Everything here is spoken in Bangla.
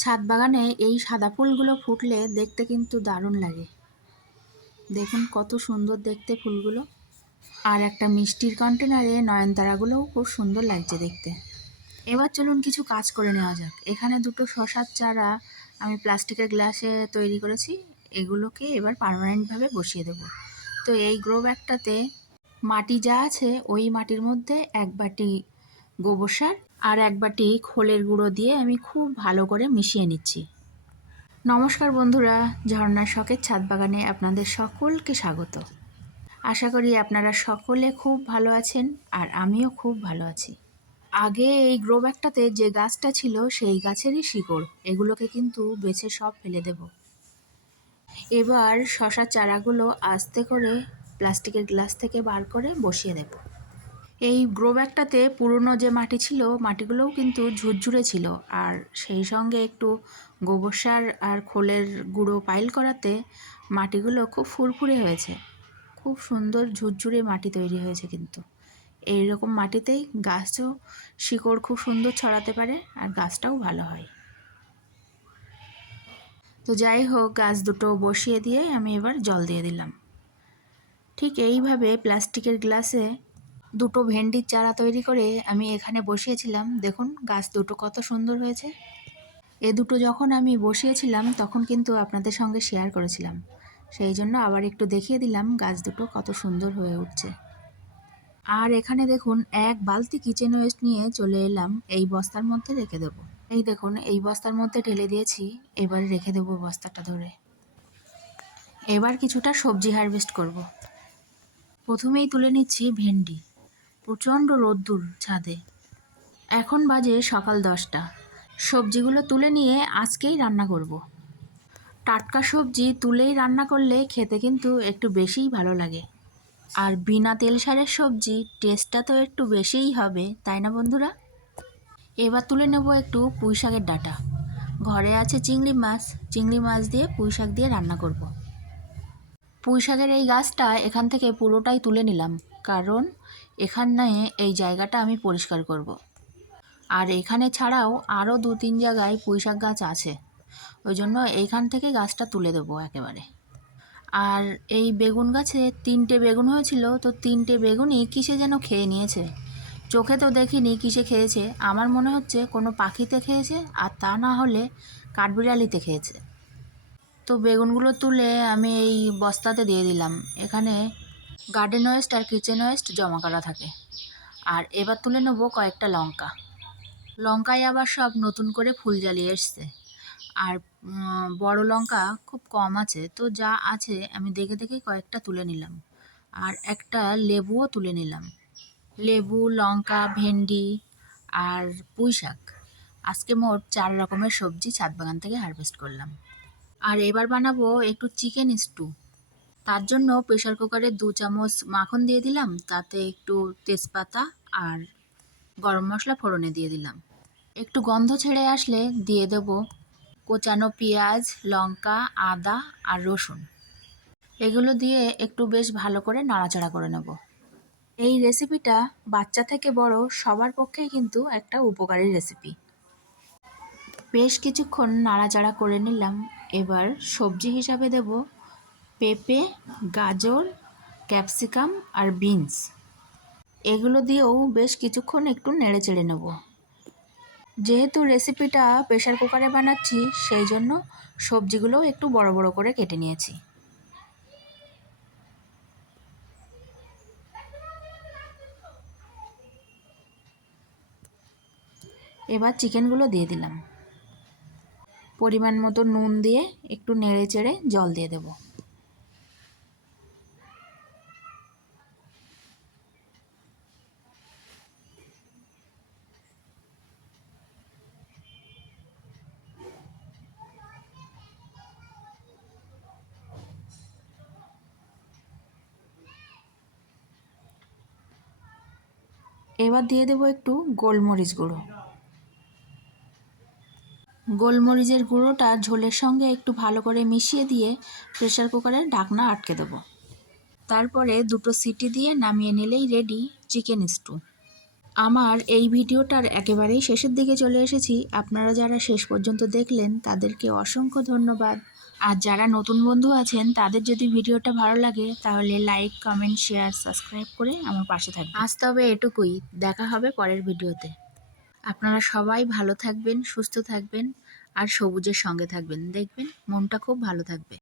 ছাদ বাগানে এই সাদা ফুলগুলো ফুটলে দেখতে কিন্তু দারুণ লাগে। দেখুন কত সুন্দর দেখতে ফুলগুলো। আর একটা মিষ্টির কন্টেনারে নয়নতারাগুলোও খুব সুন্দর লাগছে দেখতে। এবার চলুন কিছু কাজ করে নেওয়া যাক। এখানে দুটো শসার চারা আমি প্লাস্টিকের গ্লাসে তৈরি করেছি, এগুলোকে এবার পার্মানেন্টভাবে বসিয়ে দেব। তো এই গ্রো ব্যাগটাতে মাটি যা আছে ওই মাটির মধ্যে এক বাটি গোবর সার আর এক বাটি খোলের গুঁড়ো দিয়ে আমি খুব ভালো করে মিশিয়ে নিচ্ছি। নমস্কার বন্ধুরা, ঝর্ণার শখের ছাদ বাগানে আপনাদের সকলকে স্বাগত। আশা করি আপনারা সকলে খুব ভালো আছেন আর আমিও খুব ভালো আছি। আগে এই গ্রো ব্যাগটাতে যে গাছটা ছিল সেই গাছেরই শিকড়, এগুলোকে কিন্তু বেছে সব ফেলে দেব। এবার শশার চারাগুলো আস্তে করে প্লাস্টিকের গ্লাস থেকে বার করে বসিয়ে দেব। এই গ্রো ব্যাগটাতে পুরনো যে মাটি ছিল মাটিগুলোও কিন্তু ঝুরঝুরে ছিল, আর সেই সঙ্গে একটু গোবর সার আর খোলের গুঁড়ো পাইল করাতে মাটিগুলো খুব ফুরফুরে হয়েছে। খুব সুন্দর ঝুরঝুরে মাটি তৈরি হয়েছে। কিন্তু এইরকম মাটিতেই গাছও শিকড় খুব সুন্দর ছড়াতে পারে আর গাছটাও ভালো হয়। তো যাই হোক, গাছ দুটো বসিয়ে দিয়ে আমি এবার জল দিয়ে দিলাম। ঠিক এইভাবে প্লাস্টিকের গ্লাসে দুটো ভেন্ডির চারা তৈরি করে আমি এখানে বসিয়েছিলাম। দেখুন গাছ দুটো কত সুন্দর হয়েছে। এ দুটো যখন আমি বসিয়েছিলাম তখন কিন্তু আপনাদের সঙ্গে শেয়ার করেছিলাম, সেই জন্য আবার একটু দেখিয়ে দিলাম গাছ দুটো কত সুন্দর হয়ে উঠছে। আর এখানে দেখুন এক বালতি কিচেন ওয়েস্ট নিয়ে চলে এলাম, এই বস্তার মধ্যে রেখে দেবো। এই দেখুন এই বস্তার মধ্যে ঢেলে দিয়েছি, এবার রেখে দেবো বস্তাটা ধরে। এবার কিছুটা সবজি হারভেস্ট করব। প্রথমেই তুলে নিচ্ছি ভেন্ডি। প্রচণ্ড রোদ্দুর ছাদে। এখন বাজে সকাল 10টা। সবজিগুলো তুলে নিয়ে আজকেই রান্না করব। টাটকা সবজি তুলেই রান্না করলে খেতে কিন্তু একটু বেশিই ভালো লাগে। আর বিনা তেল সারের সবজি টেস্টটা তো একটু বেশিই হবে, তাই না বন্ধুরা? এবার তুলে নেব একটু পুঁই শাকের ডাঁটা। ঘরে আছে চিংড়ি মাছ দিয়ে পুঁই শাক দিয়ে রান্না করব। পুঁই শাকের এই গাছটা এখান থেকে পুরোটাই তুলে নিলাম, কারণ এখানে এই জায়গাটা আমি পরিষ্কার করব। আর এখানে ছাড়াও আরও 2-3 জায়গায় পুঁই শাক গাছ আছে, ওই জন্য এইখান থেকে গাছটা তুলে দেবো একেবারে। আর এই বেগুন গাছে 3টে বেগুন হয়েছিল, তো 3টে বেগুনই কিসে যেন খেয়ে নিয়েছে। চোখে তো দেখিনি কিসে খেয়েছে, আমার মনে হচ্ছে কোনো পাখিতে খেয়েছে, আর তা না হলে কাঠবিড়ালিতে খেয়েছে। তো বেগুনগুলো তুলে আমি এই বস্তাতে দিয়ে দিলাম। এখানে গার্ডেন ওয়েস্ট আর কিচেন ওয়েস্ট জমা করা থাকে। আর এবার তুলে নেবো কয়েকটা লঙ্কায় আবার সব নতুন করে ফুল জ্বালিয়ে এসছে। আর বড় লঙ্কা খুব কম আছে, তো যা আছে আমি দেখে দেখে কয়েকটা তুলে নিলাম। আর একটা লেবুও তুলে নিলাম। লেবু, লঙ্কা, ভেন্ডি আর পুঁই শাক, আজকে মোট 4 রকমের সবজি ছাদ বাগান থেকে হারভেস্ট করলাম। আর এবার বানাবো একটু চিকেন স্টু। তার জন্য প্রেশার কুকারে 2 চামচ মাখন দিয়ে দিলাম, তাতে একটু তেজপাতা আর গরম মশলা ফোড়নে দিয়ে দিলাম। একটু গন্ধ ছেড়ে আসলে দিয়ে দেব কোচানো পেঁয়াজ, লঙ্কা, আদা আর রসুন। এগুলো দিয়ে একটু বেশ ভালো করে নাড়াচাড়া করে নেব। এই রেসিপিটা বাচ্চা থেকে বড় সবার পক্ষেই কিন্তু একটা উপকারী রেসিপি। বেশ কিছুক্ষণ নাড়াচাড়া করে নিলাম। এবার সবজি হিসাবে দেব পেঁপে, গাজর, ক্যাপসিকাম আর বিনস। এগুলো দিয়েও বেশ কিছুক্ষণ একটু নেড়ে চেড়ে নেব। যেহেতু রেসিপিটা প্রেশার কুকারে বানাচ্ছি, সেই জন্য সবজিগুলোও একটু বড় বড় করে কেটে নিয়েছি। এবার চিকেনগুলো দিয়ে দিলাম। পরিমাণ মতো নুন দিয়ে একটু নেড়ে চেড়ে জল দিয়ে দেব। এবার দিয়ে দেব একটু গোলমরিচ গুঁড়ো। গোলমরিচের গুঁড়োটা ঝোলের সঙ্গে একটু ভালো করে মিশিয়ে দিয়ে প্রেশার কুকারের ঢাকনা আটকে দেবো। তারপরে 2টো সিটি দিয়ে নামিয়ে নিলেই রেডি চিকেন স্টু। আমার এই ভিডিওটার একেবারেই শেষের দিকে চলে এসেছি। আপনারা যারা শেষ পর্যন্ত দেখলেন তাদেরকে অসংখ্য ধন্যবাদ। আর যারা নতুন বন্ধু আছেন তাদের যদি ভিডিওটা ভালো লাগে তাহলে লাইক, কমেন্ট, শেয়ার, সাবস্ক্রাইব করে আমার পাশে থাকবেন। আজ তবে এটুকুই, দেখা হবে পরের ভিডিওতে। আপনারা সবাই ভালো থাকবেন, সুস্থ থাকবেন আর সবুজের সঙ্গে থাকবেন, দেখবেন মনটা খুব ভালো থাকবে।